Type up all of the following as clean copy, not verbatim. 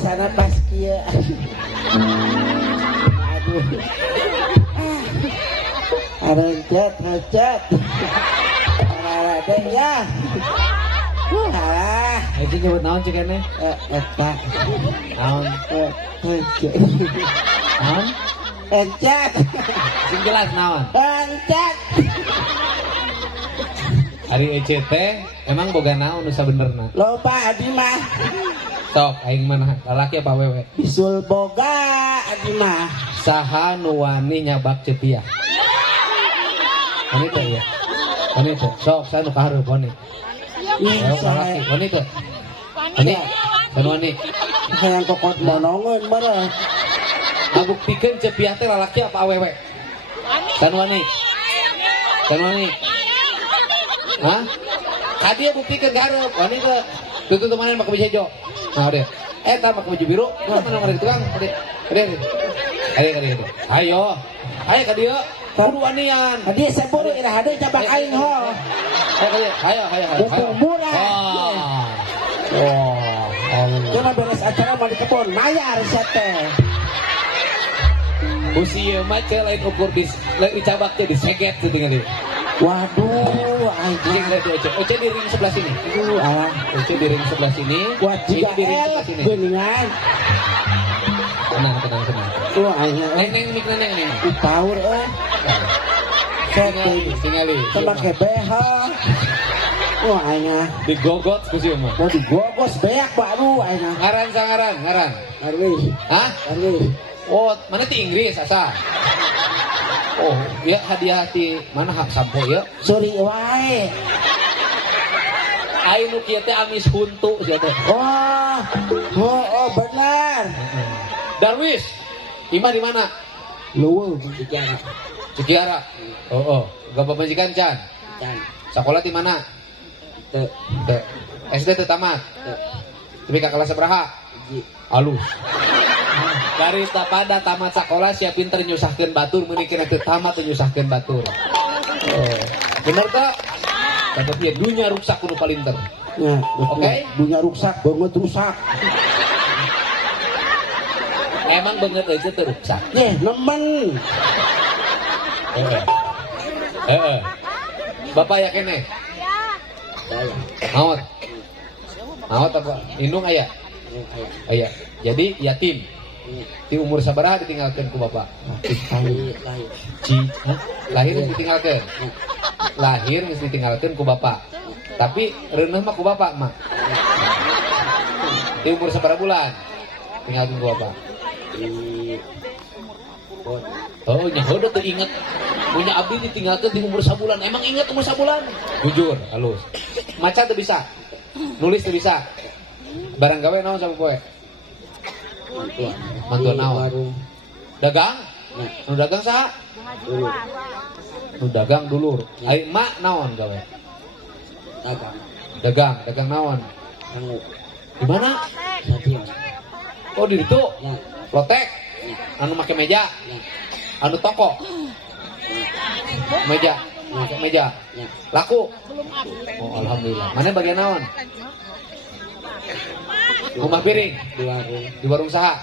sana pas kia. Aduh. Rencet. Ada ya. Alah, itu nyebut naon cik kene? eta. Naon? Naon? Rencet. Sing jelas naon? Rencet. Ari ECT emang boga naon nu sabenerna? Loba adi mah. Sok aing mana lalaki apa awewe? Bisul boga adi mah. Saha nu wani nyabak cepiah? Wanita ya. Wanita. Sok saya nu kahareup wanita. Ih, Lalaki wanita. Ini kan wanita. Hayang kokot monongeun meureun. Ngabuktikeun cepiah teh lalaki apa awewe? Kan wanita. Kan wanita. Hah? Tadi ya buktikeun gareup wanita. Tutu temanan pakai baju hijau. Nah, udah. Tak pakai baju biru. Mana ada tukang? Ayo. Ayo ka dieu. Kudu anian. Dia seburu ira hade cabak aing ho. Ayo. Murah. Jangan beres acara mau di kebun, mayar teh. Usia macam lain ukur lain dicabak teh diseget tuh tinggal dia. Waduh, anjing lihat Oce di ring sebelah sini. Oce di ring sebelah sini. Buat juga di ring sebelah sini. Geningan. Tenang. Anjing. Neng mik neng. Power Tingali. Pakai BH. Anjing. Digogot ku sih mah. Mau digogos beak baru anjing. Ngaran. Arwis. Hah? Arwis. Oh, mana ti Inggris asa? Oh, ya hadiah ti mana hak sampo ya? Suri wae. Aing nu kieu teh amis huntu sia teh. Oh, benar. Darwis, Ima di mana? Luweuh bicara. Cikiara. Oh, Gapa majikan Can. Can. Sekolah di mana? Teu. Teu. SD teu tamat. Teu. Tapi ka kelas sabaraha? Hiji. Alus. Garis tak pada tamat sekolah siap pinter nyusahkeun batur meuni kena teu tamat teu nyusahkeun batur. Oh. Bener teu? Tapi dia dunia rusak kudu palinter. Ya, Oke. Dunia rusak, banget rusak. Emang banget aja teu rusak. Nemen. Bapak ya kene. Maot. Maot apa? Indung aya. Aya. Jadi yatim. Di umur sabaraha ditinggalkeun ku bapak? Lahir geus ditinggalkeun. Lahir geus ditinggalkeun ku bapak. Tapi reuneuh mah ku bapak mah. Di umur sabaraha bulan tinggalkeun ku bapak? Oh, nyaho teu inget. Punya abdi ditinggalkeun di umur sabulan. Emang inget umur sabulan? Jujur, halus. Maca teu bisa. Nulis teu bisa. Barang gawe naon sapoe? Mantuan naon? Dagang? Nu dagang saha? Nu dagang dulur. Ai mak naon gawe? Dagang naon? Di mana? Oh, di ditu. Lotek. Anu make meja. Anu toko. Meja. Make meja. Laku. Oh, alhamdulillah. Mana bagian naon? Rumah piring di warung saha?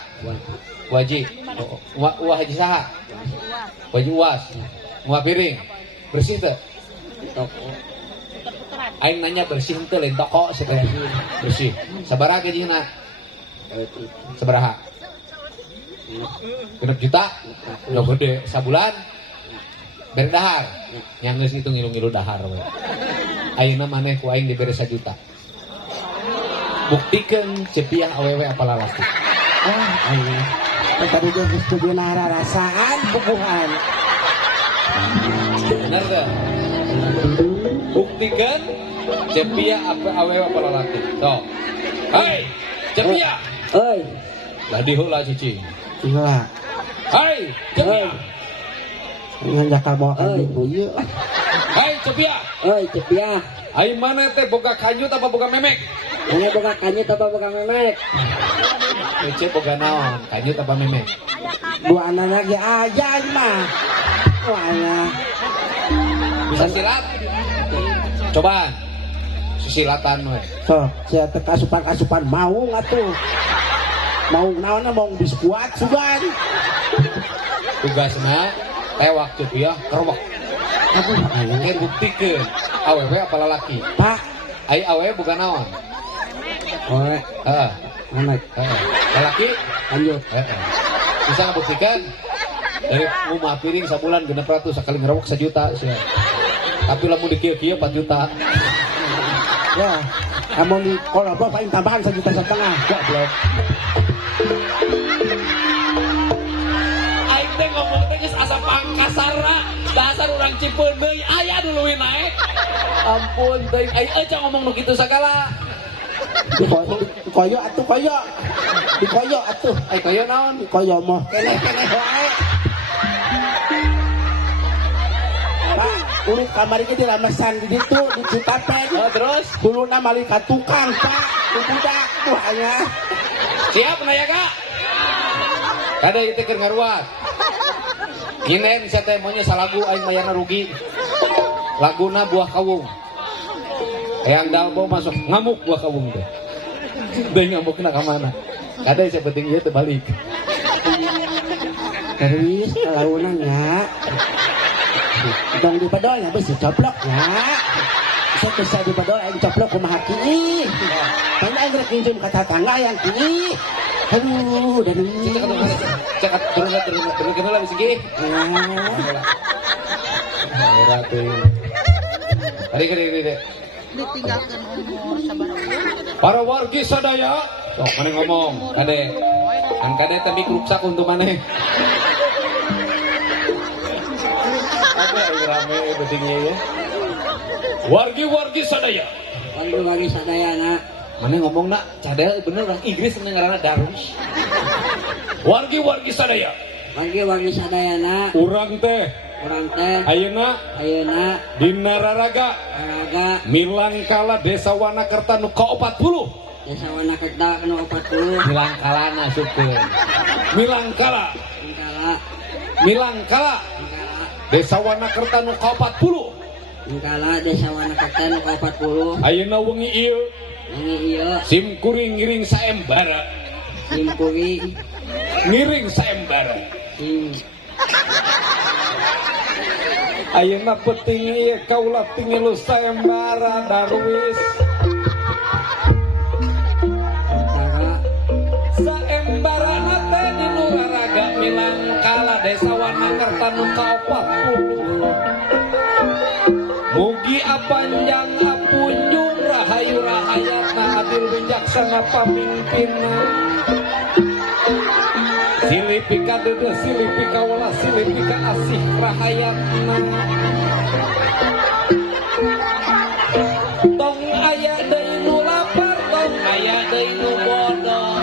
Waji. Wah haji saha? Waji uas. Rumah piring bersih teu? Toko. Aing nanya bersih teu lain toko sebenarnya. Bersih. Sabaraha gajihna? Sabaraha? 6 juta? Udah gede. Sabulan? Bere dahar. Yang geus itu ngilu-ngilu dahar we. Ayeuna maneh ku aing dibere 1 juta. Buktikeun cepiah awewe apa lalaki. Ayo. Tadi dia geus kudu narasaan bubuhan. Bener teu? Buktikeun cepiah apa awewe apa lalaki. Tuh. Hei, cepiah. Euy, Lah diheula cicing. gila. Hei, cepiah. Ngan jakal bawa kan ieu. Hei, cepiah. Euy, cepiah. Ai mana teh boga kanyut apa boga memek? Ini boga kanyut apa boga memek? Ece boga naon? Kanyut apa memek? Dua anak lagi aja ini mah. Wah, Bisa silat? Cobaan. Susilatan we. so, saya teh kasupan mau ngatuh. Mau naon mau biskuat sugan. Tugasna tewak cepiah kerwak. Aduh, ayo. Keur buktikeun awewe apa lalaki? Pak, Ai awewe boga naon? oleh Heeh. anak Heeh. Lalaki? lanjut. Heeh. Bisa ngabuktikan dari rumah piring sabulan 600 sekali ngerewok 1 juta sia. Tapi lamun dikieu-kieu 4 juta. Ya, kamu di kalau paling tambahan 1,5 juta. Goblok. Aing teh ngomong teh geus asa pangkasarna. Dasar urang Cipeun deui aya dulu naik. Ampun teuing ai eueuh ngomong nu kitu sagala. Dikoyo atuh koyo. Dikoyo atuh. Ai koyo naon? Dikoyo mah keneh wae. Pak, urut kamar ini diramesan di ditu di Citapen. Oh, terus Duluna malika tukang, Pak. Itu budak tuanya. siap nayaga. Kada ieu teh keur ngaruat. Ginen saya teh maunya salagu aing mayarna rugi. Laguna buah kawung. Eyang dalbo masuk ngamuk buah kawung teh. Deui ngamukna ka mana? Kada saya penting ieu teh balik. Terus kalaunan nya. Dong di padolnya beusi coplok nya. Bisa di padol aing coplok kumaha kieu. Pan aing rek nginjem ka tatangga yang kieu. Aduh, dan Cekat turun kenal lagi sih. Merah tuh. Kali. Ditinggalkan umur sabar. Para wargi sadaya, sok mana ngomong, kade, kan kade tapi ruksak untuk mana? rame betingnya ya. Wargi-wargi sadaya. Wargi sadayana. Mana ngomong nak, cadel bener orang Inggris ngaranna Darus. Wargi-wargi sadaya. Wargi sadayana. Urang teh ayeuna dina raraga Milangkala Desa Wanakerta nu ka-40. Desa Wanakerta nu 40. Milangkalana sukeun. Milangkala Desa Wanakerta nu ka-40. Desa Wanakerta nu ka-40. Ayeuna wengi ieu sim kuring ngiring saembara. Ngiring saembara. Ayeuna penting ieu kaula tingilu saembara Darwis. Saembarana teh di Nuraraga Milangkala Desa Wanakerta nu ka-40. Mugi apanjang apunjung rahayu rahayatna adil bijaksana pamimpinna. Silipika dede silipika wala silipika asih rahayatna. Tong aya deui nu lapar, tong aya deui nu bodoh.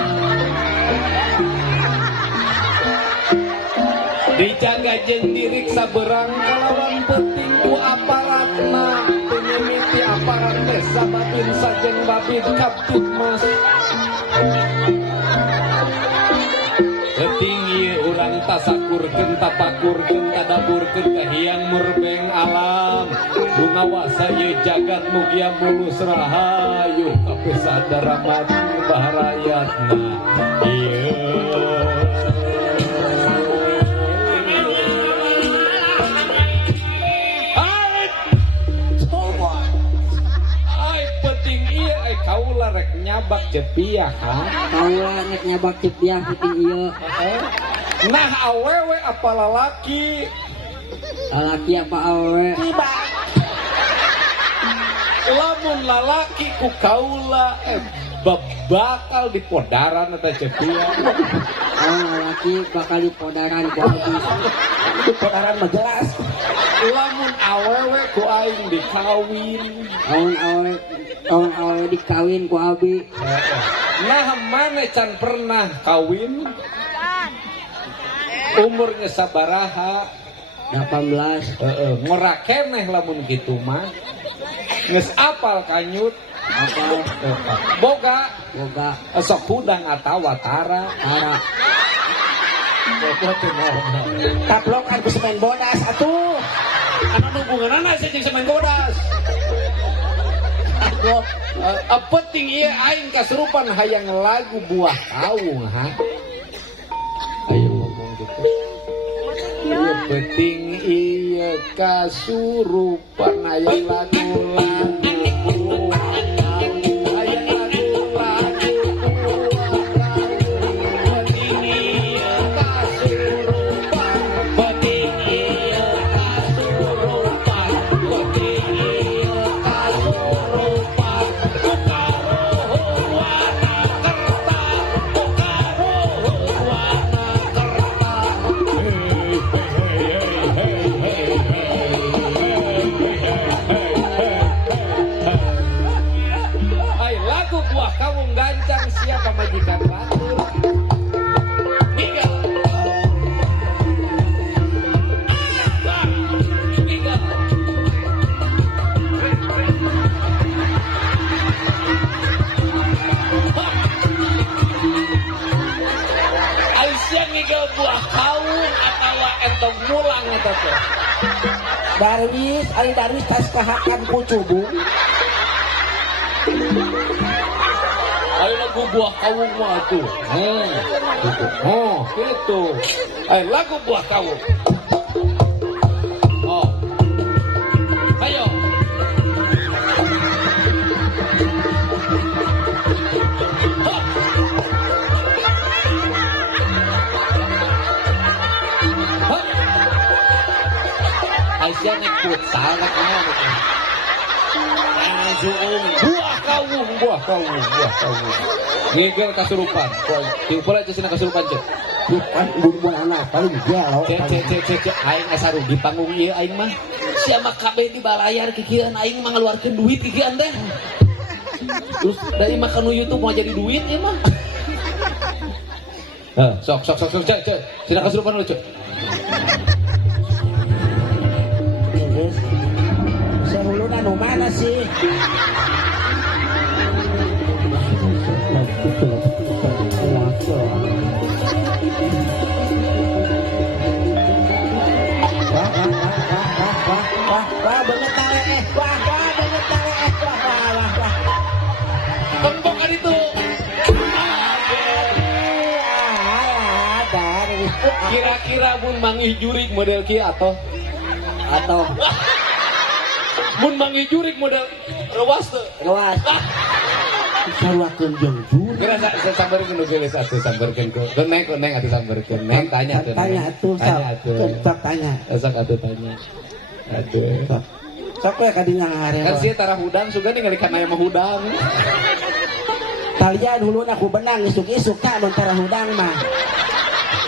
Dijaga jeung diriksa berang kalawan penting ku aparatna. Penyemiti aparat desa babin sajeng babin Kaptibmas. Tinggi urang tasakurkeun tapakurkeun tadaburkeun kahiyang murbeng alam bunga wasa ye jagat mugia mulus rahayu kabeh sadara mati baharayatna ieu ai penting ieu ai kaula rek nyabak cepiah ha Kaula rek nyabak cepiah penting ieu. Nah awewe apa lalaki? Lalaki apa awewe? Lamun lalaki ku kaula bakal di podaran eta cepiah. Lalaki bakal di podaran ku abis. Di podaran mah jelas. Lamun awewe ku aing dikawin. Lamun awewe dikawin ku abi. Nah mana can pernah kawin? Umurnya sabaraha 18. Ngora keneh lamun kitu mah geus apal kanyut Apal boga sok hudang atawa tara taplokan ku semen bodas atuh. anu hubunganna jeung semen bodas. Penting ieu aing kasurupan hayang lagu buah kaung ha. Ayo ngomong gitu. Ieu penting ieu kasurupan hayang lagu buah kaung. Hayang lagu buah kaung. Penting ieu kasurupan. Penting ieu kasurupan. Penting ieu kasurupan. Siapa majikan batur? Tiga. Aisyah ngigel buah kaung atawa entong mulang eta teh. Darwis tas kahakan ku cubung. Ayo lagu buah kaung mah tuh. Gitu. Ayo lagu buah kaung. Oh. Ayo. Aisyah nek futsal nek naon. Buah kaung. Ngigel kasurupan. Tiupul aja sana kasurupan cek. bukan bumbun anak paling gelo. Cek aing asa rugi panggung ieu aing mah. Sia mah kabeh dibalayar kikieuan aing mah ngaluarkeun duit kikieuan teh. Terus dari makan YouTube mau jadi duit ieu mah. Sok cek. Sina kasurupan lu cek. Terus saya huluna nu mana sih? Wah, banget tawe wah, banget tawe wah. Kempokan itu. Kira-kira mun manggih jurig model kieu atau mun manggih jurig model rewas teu. luas. Sarwakeun jeung jur. Kira sambarkeun nu geus atuh sambarkeun ku. Neng atuh sambarkeun. Neng tanya tuh. Tanya atuh, sok tanya. Sok atuh tanya. Aduh. Sok we kadinya ngare. Kan sih tara hudang suga ningali kana aya mah hudang. Talian huluna ku benang isuk-isuk tah mun tara hudang mah.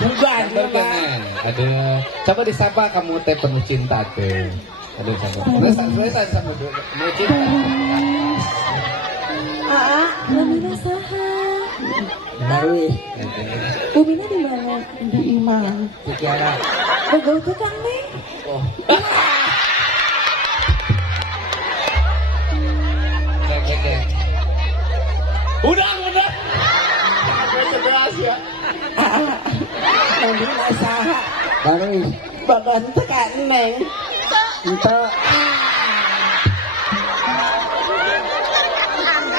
Bukan Sambarkeun. Aduh. Coba disapa kamu teh penuh cinta tuh. Aduh sapa. Terus sama penuh cinta. Bumina saha? Baru Bumina di mana? di imah bicara. Begaw tuh Kang Neng. Oh. Cek. Udah. Sebelas ya. Bumina saha? Baru bagan tekan neng. Ente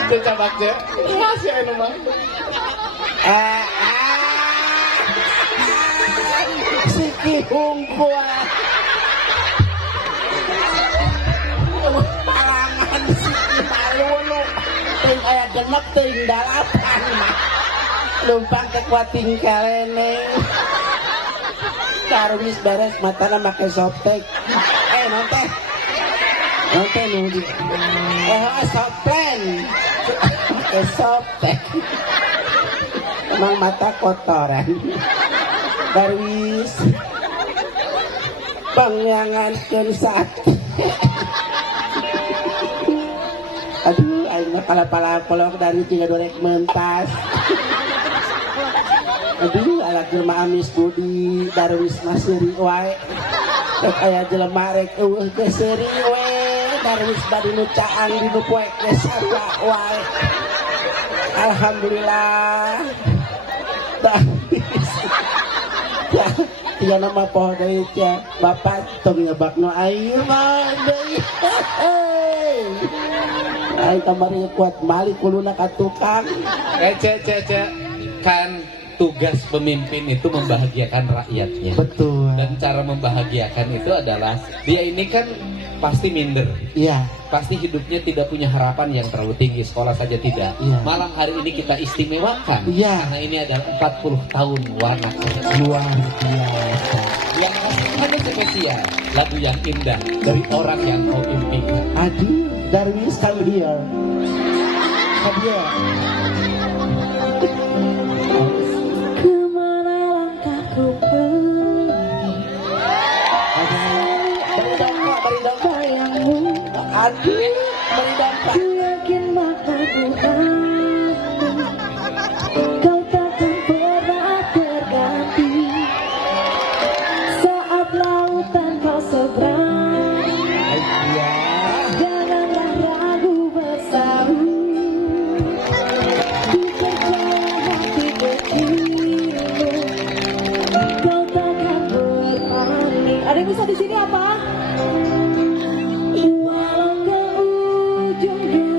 Cecabak je. Masih anu mah. Siki hungkua. Palangan siki malulu. Ting aya genep ting dalapan mah. Lumpang kekuating kaleneng. Karwis beres matana make softtek. Nonte nudi. Softpen. Make softtek. Emang mata kotoran. Karwis. Pangyangankeun sate. Aduh, aing mah kalapala-kolok dari tiga dorek mentas. Aduh, ala jelema amis budi Darwis masiri wae. Rek aya jelema rek eueuh ge seuri we. Darwis badi nu caang di nu poek ge sarua wae. Alhamdulillah. Darwis. Tiga nama poho deui teh Bapak tong nyebakno aing mah deui. Aing kamari kuat mali kuluna ka tukang. Cek. Kan tugas pemimpin itu membahagiakan rakyatnya. Betul. Dan cara membahagiakan itu adalah dia ini kan pasti minder. Iya. Pasti hidupnya tidak punya harapan yang terlalu tinggi, sekolah saja tidak. Iya. Malam hari ini kita istimewakan. Iya. Karena ini adalah 40 tahun warna Luar biasa. yang sangat spesial, lagu yang indah dari orang yang kau impikan. Aduh, Darwis come here. Come here. Kemana langkahku pergi? Beri dampak. Bayangmu, Aduh, beri dampak. ku yakin mataku hati. Kau takkan pernah terganti. Saat lautan kau seberang, Iya. janganlah ragu bersambung. Di perjalanan hati kecilmu, kau takkan berpaling. Ada yang bisa di sini apa? Walau ke ujung dunia.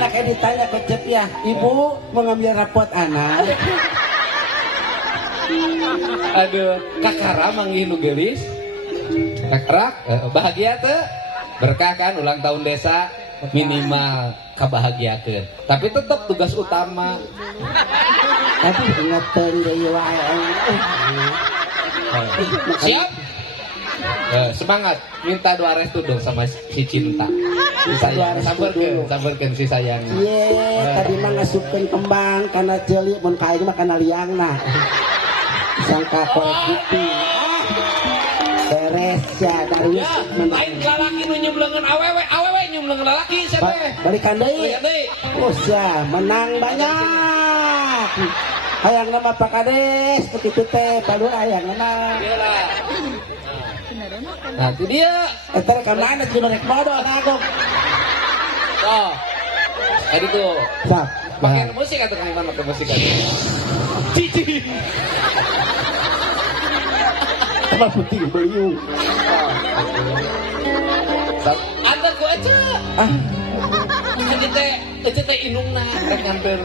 anak ditanya ke Cepiah, ibu mau ngambil rapot anak. Aduh, kakara manggih nu geulis. Kakrak bahagia tuh. Berkah kan ulang tahun desa minimal kabahagiakeun. Tapi tetap tugas utama. Tapi ingetin deui wae. Siap? Semangat. Minta doa restu dong sama si cinta. Si sayang. Sabarkeun si sayang. Ye, tadi mah ngasupkeun kembang kana ceuli mun ka aing mah kana liangna. Sangka korek gitu. Beres ya Darwis. Lain lalaki nu nyemblengeun awewe nyemblengeun lalaki sia teh. Balikan deui. Oh sia, menang banyak. Hayang nama Pak Kades begitu teh, palu hayang nama. Iyalah. Nah, itu dia. Eta rek mana cuma rek modal aku. Oh. Tadi tuh. Sap. Pakai musik atau kan pakai musik aja. Cici. Apa putih beliau? Anda ku aja. Ah, Ece teh inungna rek ngambil.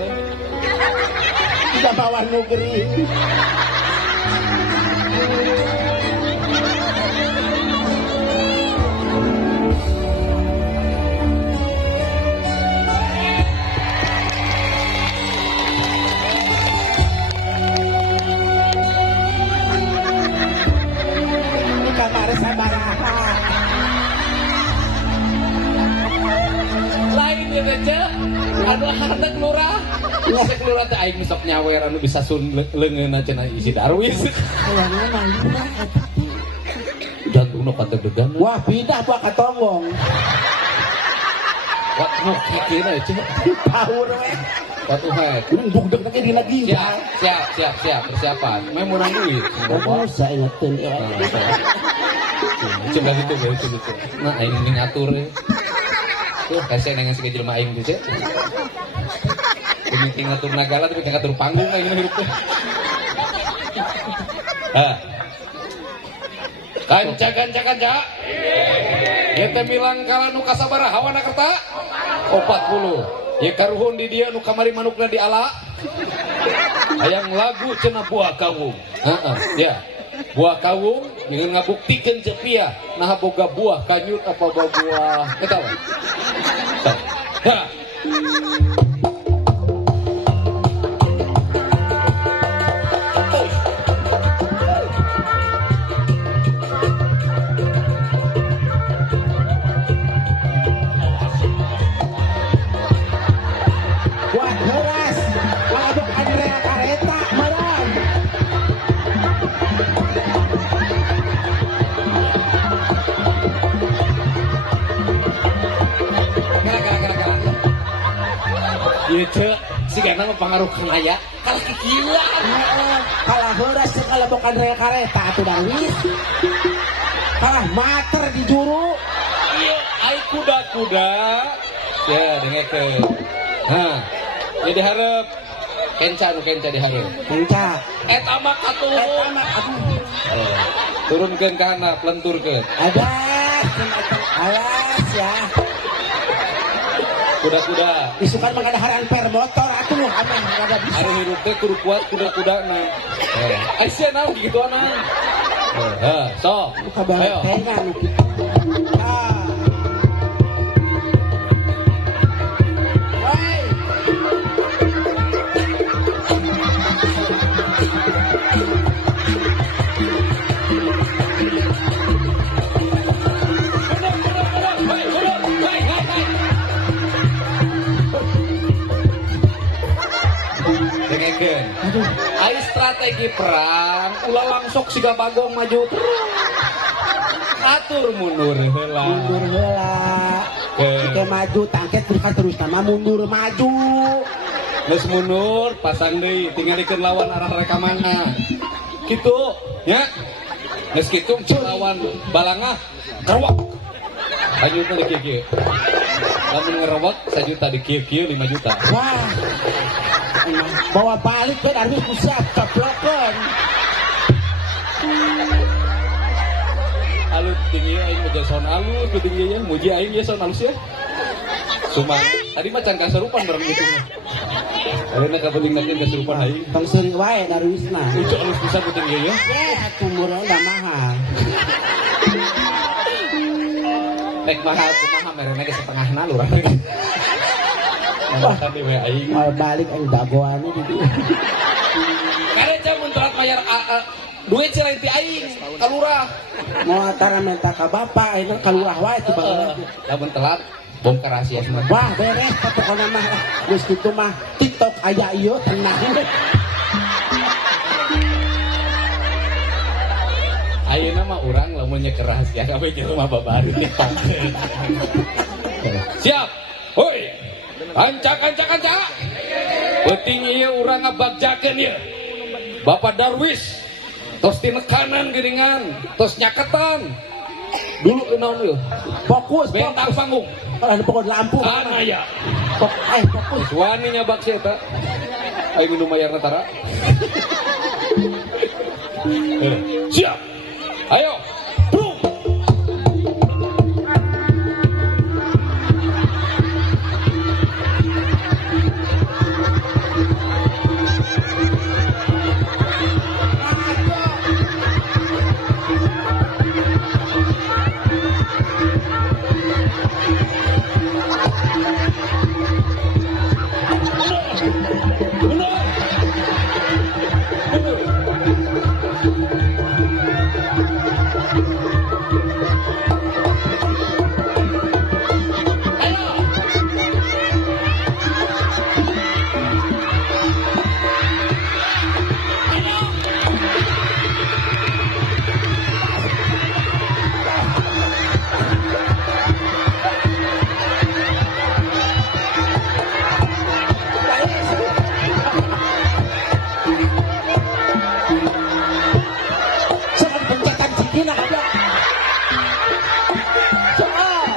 tidak bawa negeri. Kamar sabaraha. Lain ya aja. Anu handek lurah. Cek lurah teh aing sok nyawer anu bisa sun leungeunna cenah isi Darwis. Hayangna mah Jantungna kategdegan. wah pindah buat katonggong. Wat nu kikina ece. Power we. Watu head. Dugdeg lagi di lagi. Siap persiapan. Main menang duit. Oh, saya ingetin ya. Coba gitu. Nah, aing ini ngatur ya. Tuh, kasih nengen si jelema aing gitu. Ini ngatur nagala tapi ngatur panggung aing hirup teh. Kanca. Eta milang kala nu kasabaraha wana kerta? 40. Ya karuhun di dia nu kamari manukna di ala. Hayang lagu cenah buah kawung. Ya. Buah kawung dengan ngabuktikeun Cepiah nah boga buah kanyut apa buah eta we. Ha. Buat beras, waduk Andrea Kareta, madam. Ieu teh sigana mah pangaruh kanaya kalah kikieuan. Kalah beras jeung kalebok Andrea Kareta atuh Darwis. Kalah mater di juru. Ieu ai kuda-kuda. Ya, dengekeun. Nah, jadi harap kenca diharap. Kenca. Eta mah katurun. Turunkeun ka handap, lenturkeun. Ada. Alas ya. Kuda-kuda. Isukan mengadaharan per motor atuh ameh ada bisa. Ari hirup teh kudu kuat kuda-kudana. Aisyah naon gitu anak. Sok. Ayo. Kabarengan nu kitu. Ah. Woi. Dengekeun. Ai strategi perang ulah langsung siga bagong maju terus. Atur mundur heula. Mundur heula. Kita maju tangket terus nama mundur maju. Geus mundur pasang deui tingalikeun lawan arah reka mana. Kitu nya. Geus kitu lawan balangah kerwak. Lanjut tadi kieu. Lamun ngerewak 1 juta di kieu 5 juta. Wah. Bawa balik kan Darwis siap caplokeun. Alus tinggi aing muja sound alus, tinggi aing muji aing ya sound alus ya. Cuma Tadi mah can kaserupan bareng itu. Ayeuna kabeling-beling kaserupan aing. Tong seuring wae Darwisna. Ucok alus bisa puting ieu ya. Umurnya udah mahal. Nek mahal kumaha merena ge setengahna lurah. Wah, tadi we aing. Mau balik aing dagoannya di dieu. Kareca mun telat bayar duit si lain ti aing ka lurah. Mau antara minta ka bapak ayeuna ka lurah wae teu bae. Lamun telat bongkar rahasia semua. Wah, beres pokoknya mah geus kitu mah TikTok aya ieu tenang. Ayeuna mah urang lamun nyeker rahasia kabeh jelema babari TikTok. Siap. Hoi. Kanca. Penting ieu urang ngabagjakeun ieu. Bapak Darwis tos ti nekanan geuningan, tos nyaketan. Dulu naon ieu? Fokus, Bentang panggung. Ada pokok lampu. Kana ya. Fokus. Wani nyabak si eta. Ayo minum mayarna tara. Siap. Ayo. Bro. Sangat pencetan sikina ada. Soal.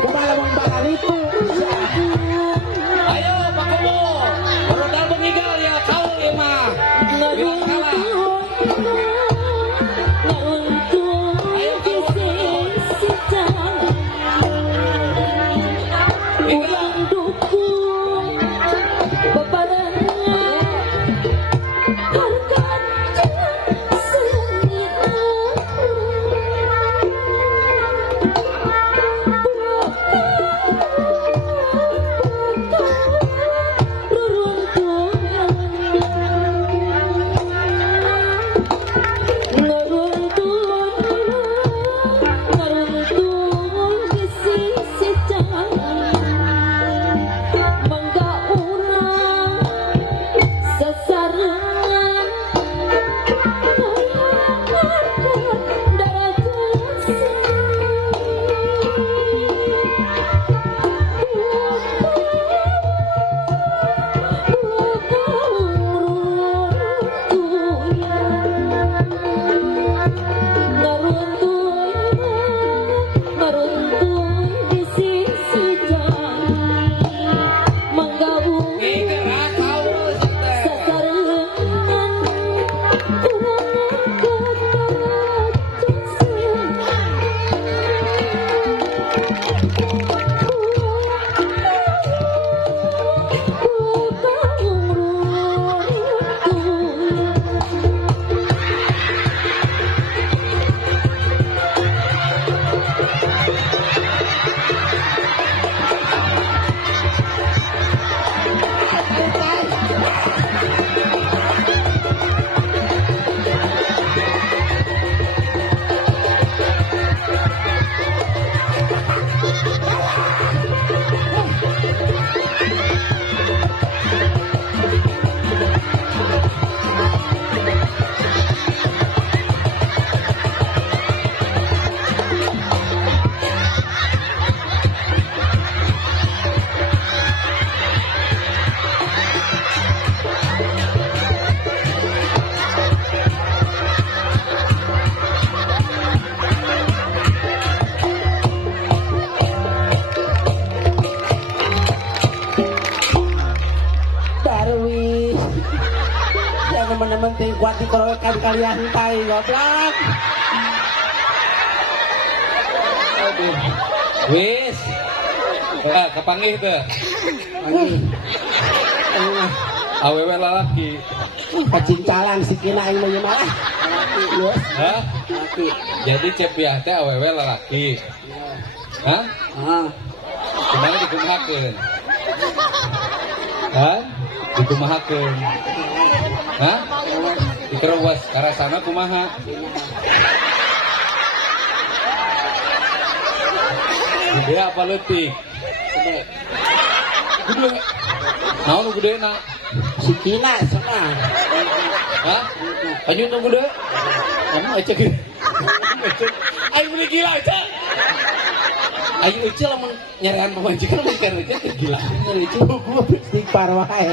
Kumaha mun bakal itu. Ayo Pak Komo. Rodal meninggal ya kau ieu mah. Bilang kalah. Ayo keluar. Tinggal. teman-teman ting kuat dikeroyokan kalian tai goblok. Wis, Kapanggih teh. Panggih. Awewe lalaki. Kacincalan si kina aing mah malah. Yes. Hah? Jadi cepiah teh awewe lalaki. Hah? Ah. Kumaha dikumahakeun? Hah? Dikumahakeun. Hah? Dikerewas karasana kumaha? Gede apa leutik? Gede. Naon nu gedena? Si kina sana. Hah? Kanyu nu gede? Kamu aja gitu. Ayo beli gila aja. Ayo aja lamun nyarean pemajikan mun kerja teh gila. Nyari aja Gua istighfar wae.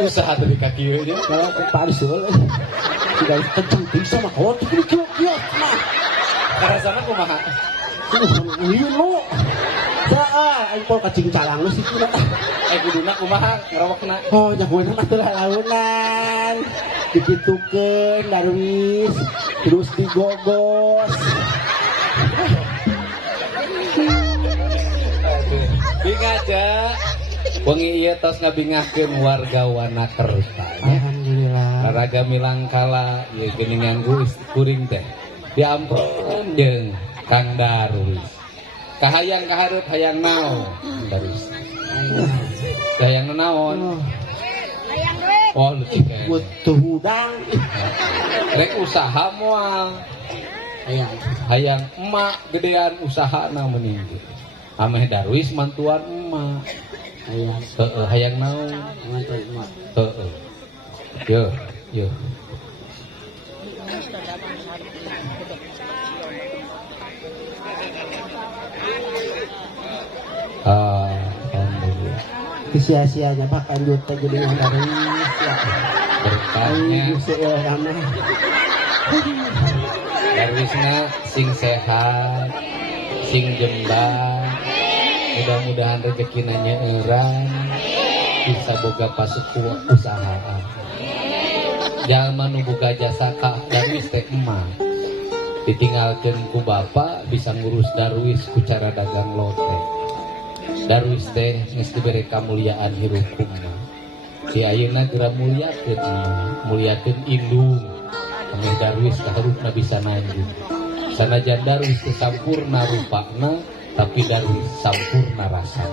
usaha tadi kaki aja. Kalau ke Parsul. Sudah kenceng bisa mah kalau kios mah. Karasana kumaha? Iya lo. Saa, aing pol kacincalang lu si kina. Kuduna kumaha ngerawakna? Oh, jagoan mah teu launan. Dikitukeun Darwis, terus digogos. Bingaja. Wengi ieu tos ngabingakeun warga Wanakerta. Alhamdulillah. Raraga milangkala ieu geuning nganggo kuring teh. Diampun jeung Kang Darwis. Kahayang kaharep hayang naon? Darwis. Hayang naon? Oh, leutik kan. Butuh hudang. Rek usaha moal. Hayang emak gedean usahana meninggi. Ameh Darwis mantuan emak. Heeh, hayang naon? Mantuan emak. Heeh. Yo. Alhamdulillah. Sia-sianya bahkan juta jadi yang Darwis ya. Berkahnya Aing seorang mah. Darwisna sing sehat, sing jembar. Mudah-mudahan rezekina nyeureun bisa boga pasuku usahaan. Jalma nu boga jasa ka Darwis teh emak. Ditinggalkeun ku bapa bisa ngurus Darwis ku cara dagang lotek. Darwis teh geus dibere kamuliaan hirup kumaha. Di ayeuna geura mulyakeun indung. Ameh Darwis kaharupna bisa nanjung. Sanajan Darwis teu sampurna rupana, tapi Darwis sampurna rasa.